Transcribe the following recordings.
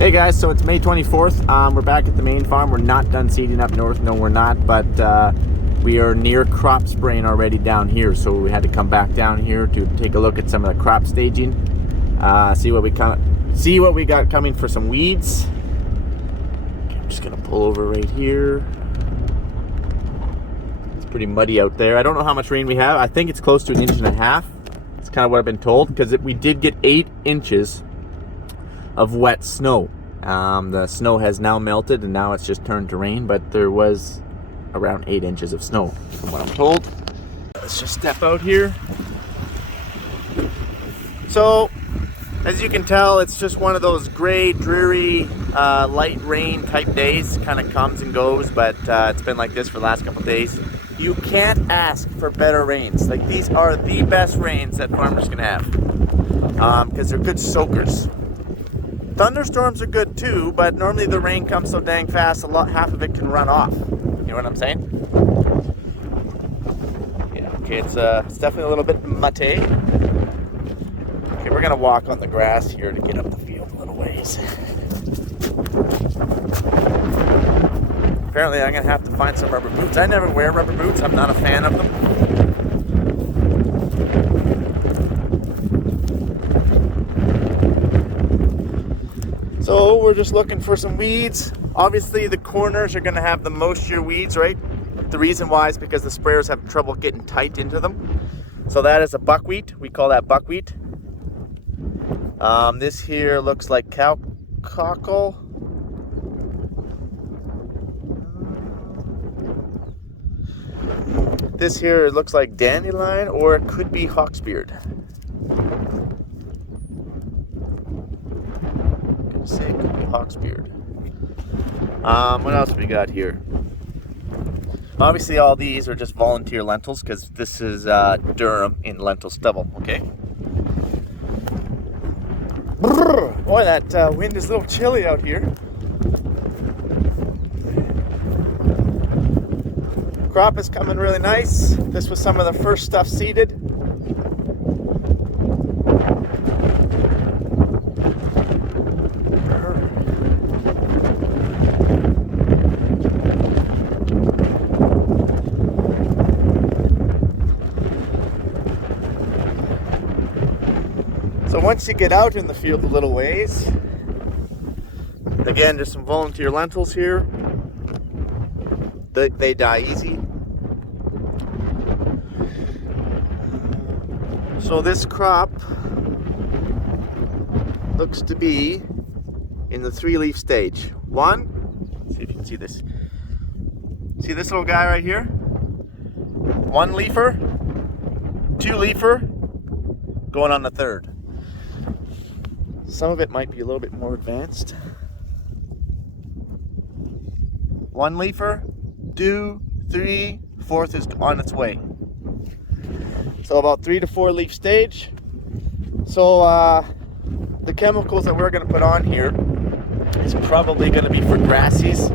Hey guys, so it's May 24th. We're back at the main farm. We're not done seeding up north. No, we're not, but we are near crop spraying already down here. So we had to come back down here to take a look at some of the crop staging. See what we got coming for some weeds. Okay, I'm just gonna pull over right here. It's pretty muddy out there. I don't know how much rain we have. I think it's close to 1.5 inches. It's kind of what I've been told, because we did get 8 inches of wet snow. The snow has now melted and now it's just turned to rain, but there was around 8 inches of snow from what I'm told. Let's just step out here. So as you can tell, it's just one of those gray, dreary, light rain type days. Kind of comes and goes, but it's been like this for the last couple days. You can't ask for better rains. Like, these are the best rains that farmers can have, because they're good soakers. Thunderstorms are good too, but normally the rain comes so dang fast, half of it can run off. You know what I'm saying? Yeah, okay, it's definitely a little bit muddy. Okay, we're gonna walk on the grass here to get up the field a little ways. Apparently I'm gonna have to find some rubber boots. I never wear rubber boots, I'm not a fan of them. So we're just looking for some weeds. Obviously the corners are gonna have the moisture weeds, right? The reason why is because the sprayers have trouble getting tight into them. So that is a buckwheat. We call that buckwheat. This here looks like cow cockle. This here looks like dandelion, or it could be hawksbeard. Say it could be hawksbeard. What else we got here? Obviously all these are just volunteer lentils, because this is durum in lentil stubble. Okay. Brrr, boy, that wind is a little chilly out here. Crop is coming really nice. This was some of the first stuff seeded. So once you get out in the field a little ways, again, just some volunteer lentils here. They die easy. So this crop looks to be in the 3-leaf stage. One, let's see if you can see this. See this little guy right here? 1 leafer, 2 leafer, going on the 3rd. Some of it might be a little bit more advanced. 1 leafer, 2, 3, 4th is on its way. So about 3 to 4 leaf stage. So the chemicals that we're going to put on here is probably going to be for grassies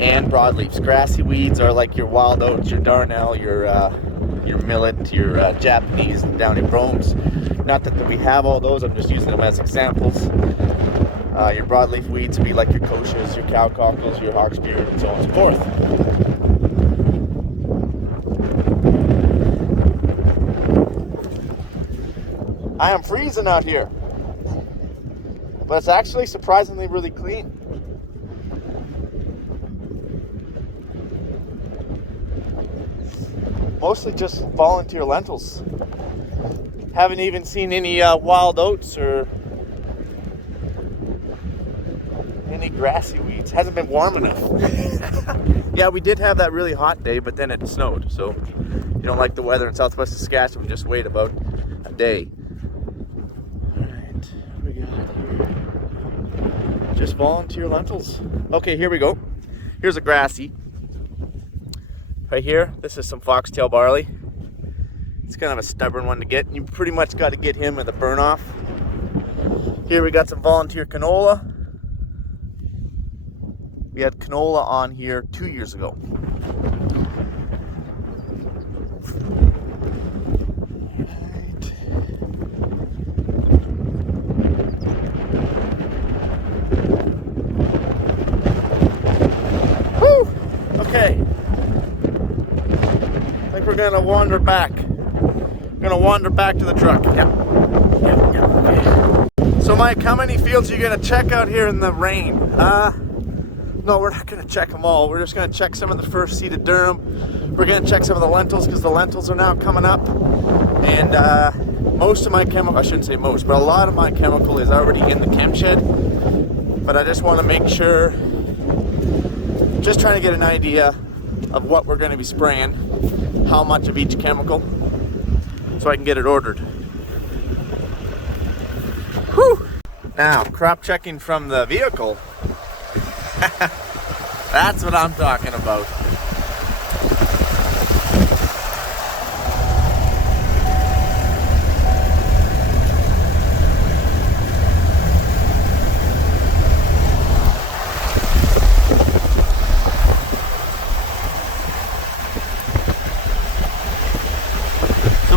and broadleafs. Grassy weeds are like your wild oats, your darnel, your millet, your Japanese and downy bromes. Not that we have all those, I'm just using them as examples. Your broadleaf weeds would be like your kochias, your cow cockles, your hawksbeard, and so on and so forth. I am freezing out here, but it's actually surprisingly really clean. Mostly just volunteer lentils. Haven't even seen any wild oats or any grassy weeds. Hasn't been warm enough. Yeah, we did have that really hot day, but then it snowed. So you don't like the weather in southwest Saskatchewan, just wait about a day. Alright, what we got here? Just volunteer lentils. Okay, here we go. Here's a grassy. Right here, this is some foxtail barley. It's kind of a stubborn one to get. You pretty much got to get him with a burn off. Here we got some volunteer canola. We had canola on here 2 years ago. Right. we're gonna wander back. We're gonna wander back to the truck. Yep. Okay. So Mike, how many fields are you gonna check out here in the rain? No, we're not gonna check them all. We're just gonna check some of the first seeded durum. We're gonna check some of the lentils because the lentils are now coming up. And most of my chemical, I shouldn't say most, but a lot of my chemical is already in the chem shed. But I just want to make sure, just trying to get an idea of what we're going to be spraying, how much of each chemical, so I can get it ordered. Whew. Now, crop checking from the vehicle. That's what I'm talking about.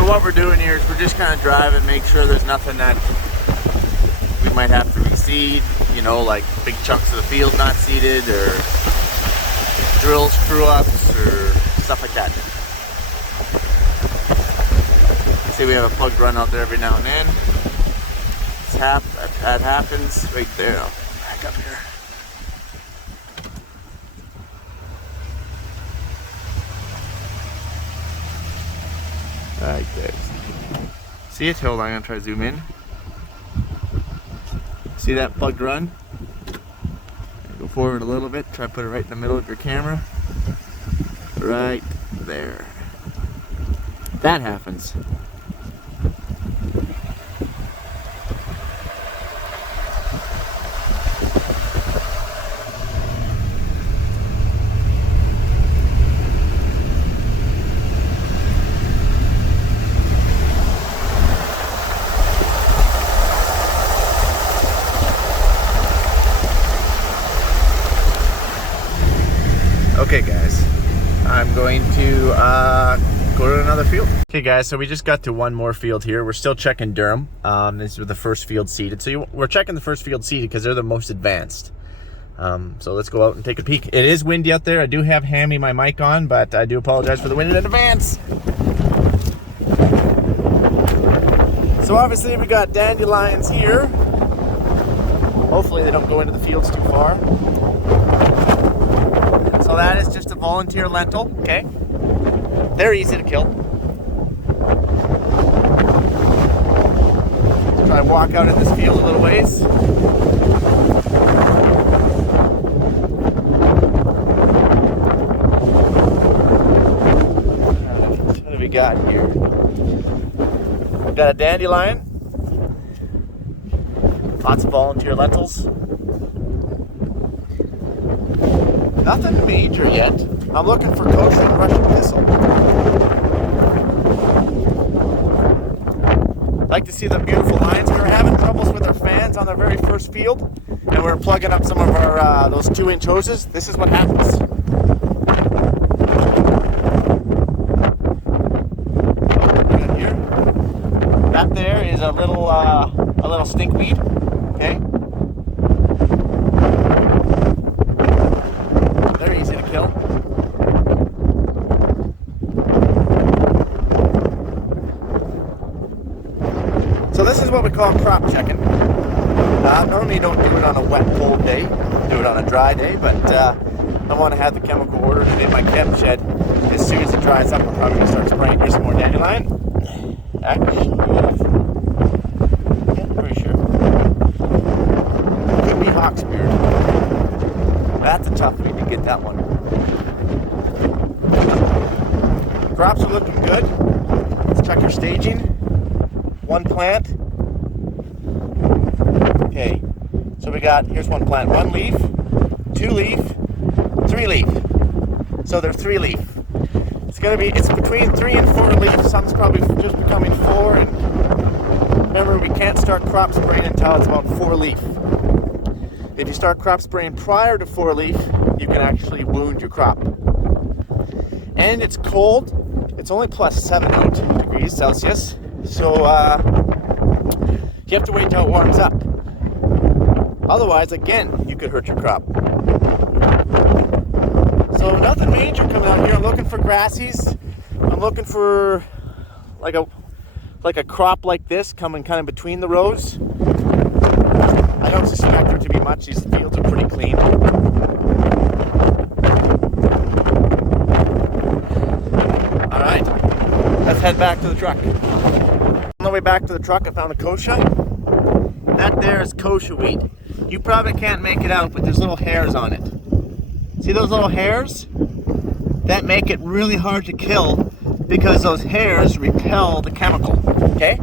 What we're doing here is we're just kind of driving, make sure there's nothing that we might have to reseed, you know, like big chunks of the field not seeded, or drill screw-ups or stuff like that. You see we have a plugged run out there every now and then. That happens right there. I'll back up here. Right there. See it? Hold on, I'm gonna try to zoom in. See that plugged run? Go forward a little bit, try to put it right in the middle of your camera. Right there. That happens. Okay guys, I'm going to go to another field. Okay guys, so we just got to one more field here. We're still checking durum. This is the first field seeded. So we're checking the first field seeded because they're the most advanced. So let's go out and take a peek. It is windy out there. I do have Hammy my mic on, but I do apologize for the wind in advance. So obviously we got dandelions here. Hopefully they don't go into the fields too far. So that is just a volunteer lentil, okay? They're easy to kill. Try to walk out in this field a little ways. What do we got here? We've got a dandelion. Lots of volunteer lentils. Nothing major yet. I'm looking for kosher and Russian thistle. Like to see the beautiful lines. We were having troubles with our fans on the very first field, and we were plugging up some of our those 2-inch hoses. This is what happens. Good here. That there is a little stinkweed. Okay. So this is what we call crop checking. Normally you don't do it on a wet, cold day. Do it on a dry day, but I want to have the chemical ordered in my chem shed. As soon as it dries up, I'm probably going to start spraying. Here's some more dandelion. Actually, yeah, pretty sure. Could be hawksbeard. That's a tough one to get that one. Crops are looking good. Let's check your staging. One plant. Okay, so we got, here's one plant. 1 leaf, 2 leaf, 3 leaf. So they're 3 leaf. It's between 3 and 4 leaf. Some's probably just becoming 4. And remember, we can't start crop spraying until it's about 4 leaf. If you start crop spraying prior to 4 leaf, you can actually wound your crop. And it's cold. It's only plus 7 out degrees Celsius. So you have to wait till it warms up. Otherwise, again, you could hurt your crop. So nothing major coming out here. I'm looking for grassies. I'm looking for like a crop like this coming kind of between the rows. I don't suspect there to be much. These fields are pretty clean. All right, let's head back to the truck. On the way back to the truck, I found a kochia. That there is kochia weed. You probably can't make it out, but there's little hairs on it. See those little hairs? That make it really hard to kill because those hairs repel the chemical, okay?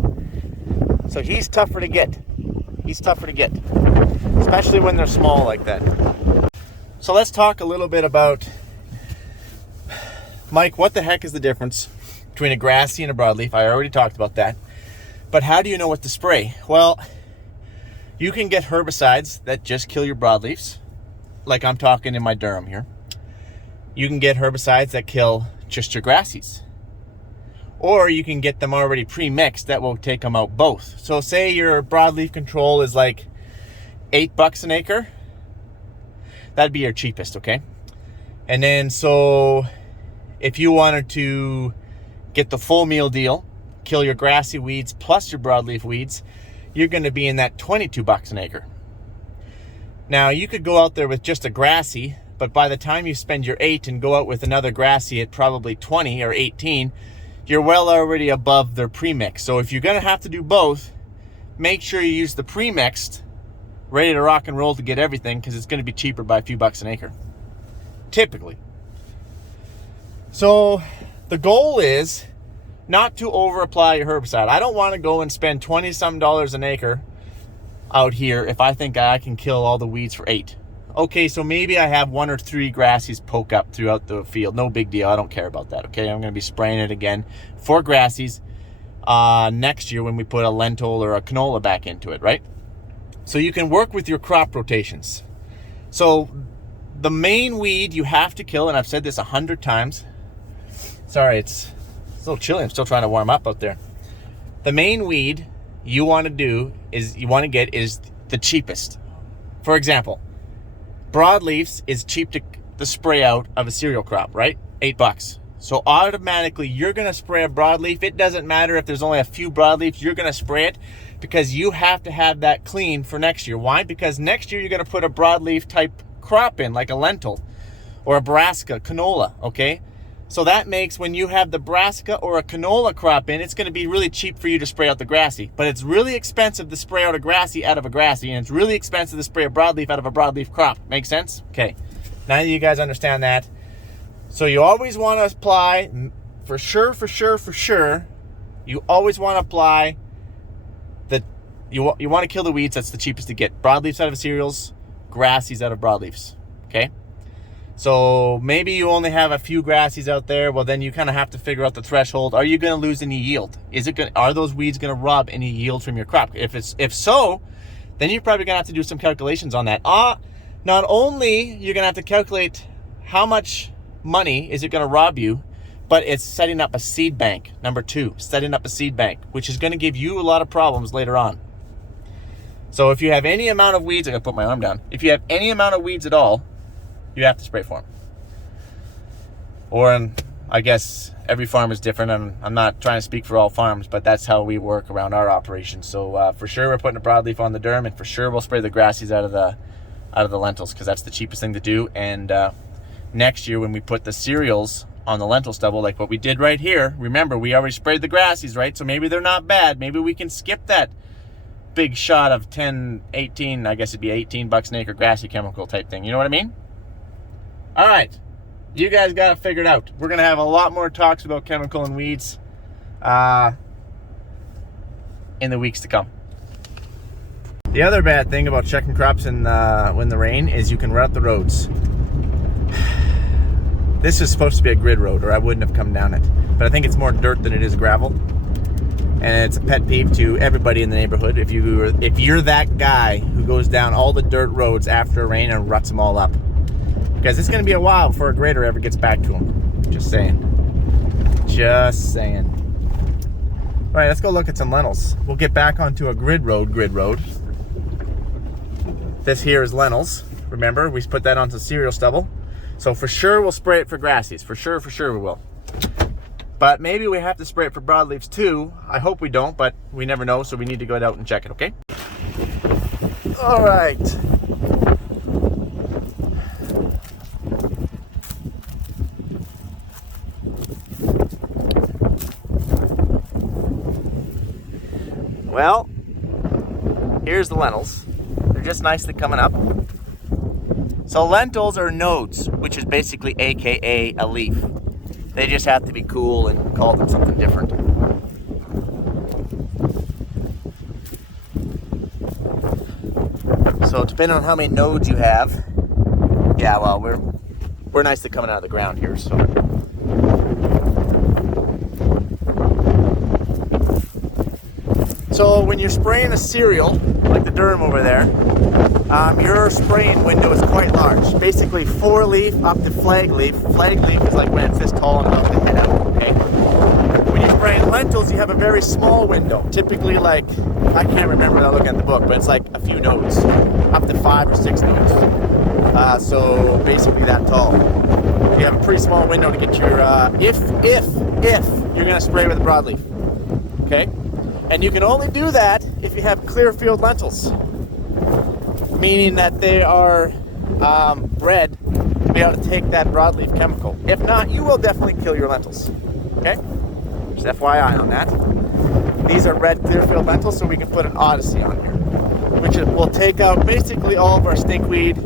So he's tougher to get. He's tougher to get, especially when they're small like that. So let's talk a little bit about, Mike, what the heck is the difference between a grassy and a broadleaf? I already talked about that. But how do you know what to spray? Well, you can get herbicides that just kill your broadleaves, like I'm talking in my Durham here. You can get herbicides that kill just your grassies. Or you can get them already pre-mixed that will take them out both. So say your broadleaf control is like $8 an acre. That'd be your cheapest, okay? And then so if you wanted to get the full meal deal, kill your grassy weeds plus your broadleaf weeds, you're gonna be in that $22 an acre. Now you could go out there with just a grassy, but by the time you spend your 8 and go out with another grassy at probably 20 or 18, you're well already above their premix. So if you're gonna have to do both, make sure you use the premixed, ready to rock and roll to get everything, because it's gonna be cheaper by a few bucks an acre, typically. So the goal is not to over apply your herbicide. I don't wanna go and spend 20-some dollars an acre out here if I think I can kill all the weeds for 8. Okay, so maybe I have 1 or 3 grassies poke up throughout the field. No big deal. I don't care about that, okay? I'm going to be spraying it again for grassies next year when we put a lentil or a canola back into it, right? So you can work with your crop rotations. So the main weed you have to kill, and I've said this 100 times. Sorry, it's a little chilly. I'm still trying to warm up out there. The main weed you want to get is the cheapest. For example, broadleaves is cheap to spray out of a cereal crop, right? $8. So automatically you're gonna spray a broadleaf. It doesn't matter if there's only a few broadleaves, you're gonna spray it because you have to have that clean for next year. Why? Because next year you're gonna put a broadleaf type crop in, like a lentil or a brassica, canola, okay? So that makes when you have the brassica or a canola crop in, it's gonna be really cheap for you to spray out the grassy. But it's really expensive to spray out a grassy out of a grassy, and it's really expensive to spray a broadleaf out of a broadleaf crop. Make sense? Okay, now that you guys understand that. So you always wanna apply, for sure, you always wanna apply you wanna kill the weeds, that's the cheapest to get. Broadleaves out of cereals, grassies out of broadleaves, okay? So maybe you only have a few grassies out there. Well, then you kind of have to figure out the threshold. Are you going to lose any yield? Are those weeds going to rob any yield from your crop? If so, then you're probably going to have to do some calculations on that. Not only you're going to have to calculate how much money is it going to rob you, but it's setting up a seed bank. Number 2, setting up a seed bank, which is going to give you a lot of problems later on. So if you have any amount of weeds, I got to put my arm down. If you have any amount of weeds at all, you have to spray for them. Or I guess every farm is different, and I'm not trying to speak for all farms, but that's how we work around our operations. So for sure we're putting a broadleaf on the Durham, and for sure we'll spray the grassies out of the lentils, because that's the cheapest thing to do. And next year when we put the cereals on the lentil stubble, like what we did right here, remember we already sprayed the grassies, right? So maybe they're not bad. Maybe we can skip that big shot of 10, 18, I guess it'd be $18 an acre grassy chemical type thing. You know what I mean? All right, you guys got it figured out. We're gonna have a lot more talks about chemical and weeds in the weeks to come. The other bad thing about checking crops in when the rain is you can rut the roads. This is supposed to be a grid road, or I wouldn't have come down it. But I think it's more dirt than it is gravel, and it's a pet peeve to everybody in the neighborhood. If you're that guy who goes down all the dirt roads after a rain and ruts them all up. Because it's going to be a while before a grader ever gets back to them. Just saying. All right, let's go look at some lentils. We'll get back onto a grid road. This here is lentils. Remember, we put that onto cereal stubble. So for sure we'll spray it for grassies. For sure we will. But maybe we have to spray it for broadleaves too. I hope we don't, but we never know, so we need to go out and check it, okay? All right. Well, here's the lentils. They're just nicely coming up. So lentils are nodes, which is basically AKA a leaf. They just have to be cool and call them something different. So depending on how many nodes you have, yeah, well, we're nicely coming out of the ground here, so. So when you're spraying a cereal, like the durum over there, your spraying window is quite large. Basically 4 leaf up to flag leaf. Flag leaf is like when it's this tall and about to head out, okay? When you're spraying lentils, you have a very small window. Typically like, I can't remember without looking at the book, but it's like a few nodes. Up to 5 or 6 nodes. So basically that tall. You have a pretty small window to get your, if you're gonna spray with a broadleaf, okay? And you can only do that if you have clear field lentils, meaning that they are bred to be able to take that broadleaf chemical. If not, you will definitely kill your lentils, okay? Just FYI on that. These are red clear field lentils, so we can put an Odyssey on here, which will take out basically all of our stinkweed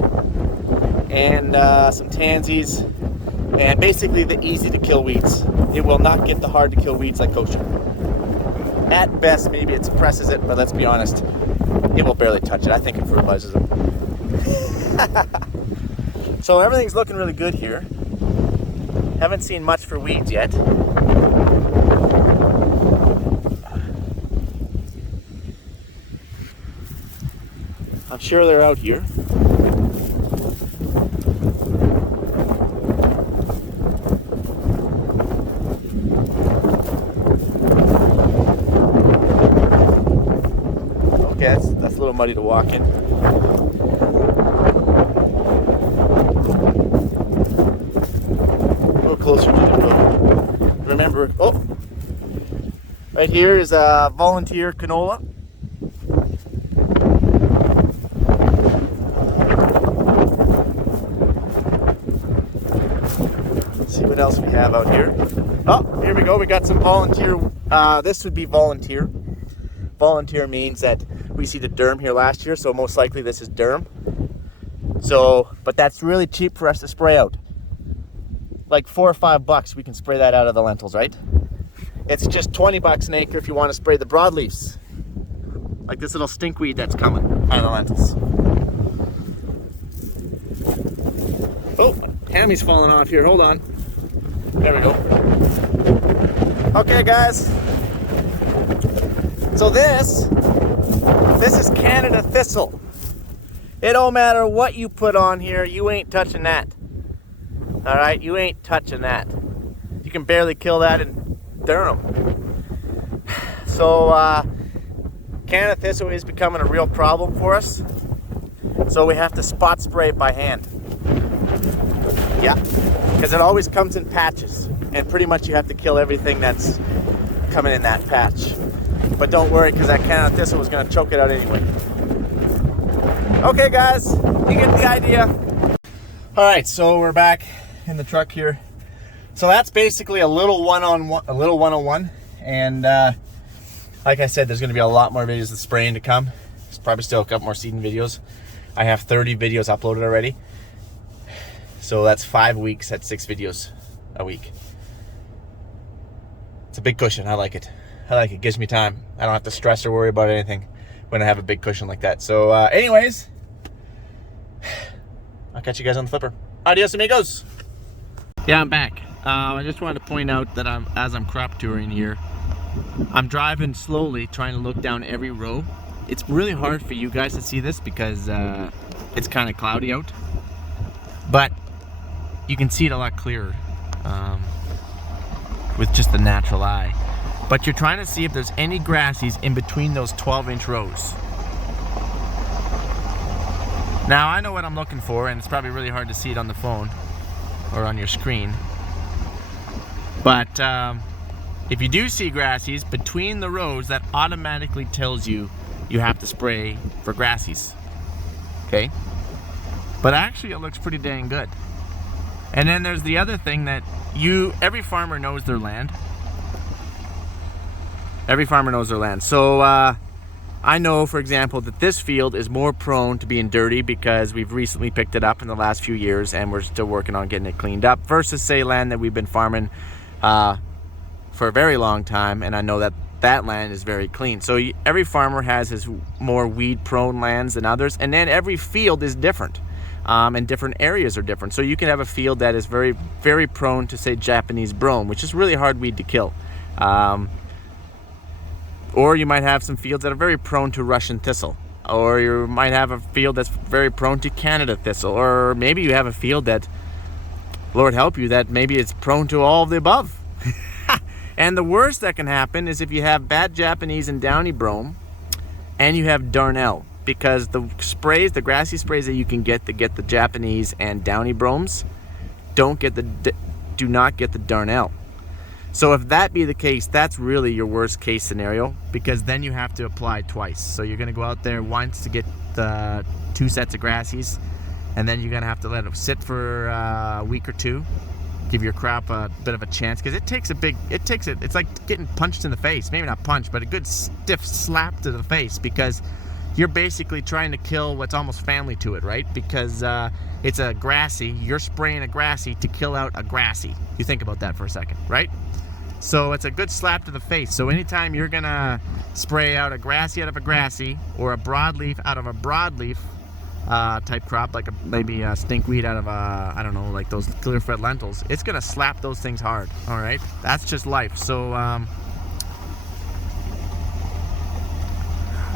and some tansies, and basically the easy to kill weeds. It will not get the hard to kill weeds like kosher. At best, maybe it suppresses it, but let's be honest, it will barely touch it. I think it fertilizes them. So everything's looking really good here. Haven't seen much for weeds yet. I'm sure they're out here. Okay, that's a little muddy to walk in. A little closer to the road. Remember, oh, right here is a volunteer canola. Let's see what else we have out here. Oh, here we go. We got some volunteer. This would be volunteer. Volunteer means that we see the durum here last year, so most likely this is durum. So, but that's really cheap for us to spray out. Like $4 or $5, we can spray that out of the lentils, right? It's just $20 an acre if you want to spray the broadleaves, like this little stinkweed that's coming out of the lentils. Oh, Tammy's falling off here. Hold on. There we go. Okay, guys. So this is Canada thistle. It don't matter what you put on here, you ain't touching that. All right, you ain't touching that. You can barely kill that in durum. So Canada thistle is becoming a real problem for us. So we have to spot spray it by hand. Yeah, because it always comes in patches, and pretty much you have to kill everything that's coming in that patch. But don't worry, because that Canada thistle was going to choke it out anyway. Okay, guys, you get the idea. All right, so we're back in the truck here. So that's basically a little one-on-one, and like I said, there's going to be a lot more videos of spraying to come. There's probably still a couple more seeding videos. I have 30 videos uploaded already. So that's 5 weeks, that's 6 videos a week. It's a big cushion, I like it. I like it, gives me time. I don't have to stress or worry about anything when I have a big cushion like that. So anyways, I'll catch you guys on the flipper. Adios, amigos. Yeah, I'm back. I just wanted to point out that as I'm crop touring here, I'm driving slowly, trying to look down every row. It's really hard for you guys to see this because it's kind of cloudy out, but you can see it a lot clearer with just the natural eye. But you're trying to see if there's any grassies in between those 12-inch rows. Now I know what I'm looking for, and it's probably really hard to see it on the phone or on your screen. But if you do see grassies between the rows, that automatically tells you you have to spray for grassies. Okay? But actually it looks pretty dang good. And then there's the other thing that every farmer knows their land. Every farmer knows their land. So I know, for example, that this field is more prone to being dirty because we've recently picked it up in the last few years and we're still working on getting it cleaned up, versus say land that we've been farming for a very long time, and I know that that land is very clean. So every farmer has his more weed prone lands than others, and then every field is different. And different areas are different. So you can have a field that is very, very prone to, say, Japanese brome, which is really hard weed to kill. Or you might have some fields that are very prone to Russian thistle. Or you might have a field that's very prone to Canada thistle. Or maybe you have a field that, Lord help you, that maybe it's prone to all of the above. And the worst that can happen is if you have bad Japanese and downy brome and you have darnel. Because the sprays, the grassy sprays that you can get to get the Japanese and downy bromes, do not get the darnel. So if that be the case, that's really your worst case scenario, because then you have to apply twice. So you're gonna go out there once to get the 2 sets of grassies, and then you're gonna have to let it sit for a week or 2, give your crop a bit of a chance, because it's like getting punched in the face. Maybe not punch, but a good stiff slap to the face, because you're basically trying to kill what's almost family to it, right? Because it's a grassy, you're spraying a grassy to kill out a grassy. You think about that for a second, right? So it's a good slap to the face. So anytime you're gonna spray out a grassy out of a grassy, or a broadleaf out of a broadleaf type crop, like maybe a stinkweed out of I don't know, like those clear fed lentils, it's gonna slap those things hard, all right? That's just life. So I'm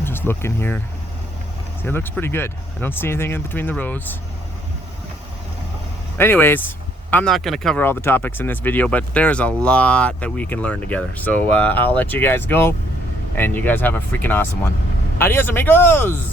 just looking here. See, it looks pretty good. I don't see anything in between the rows. Anyways, I'm not going to cover all the topics in this video, but there's a lot that we can learn together. So I'll let you guys go, and you guys have a freaking awesome one. Adios, amigos!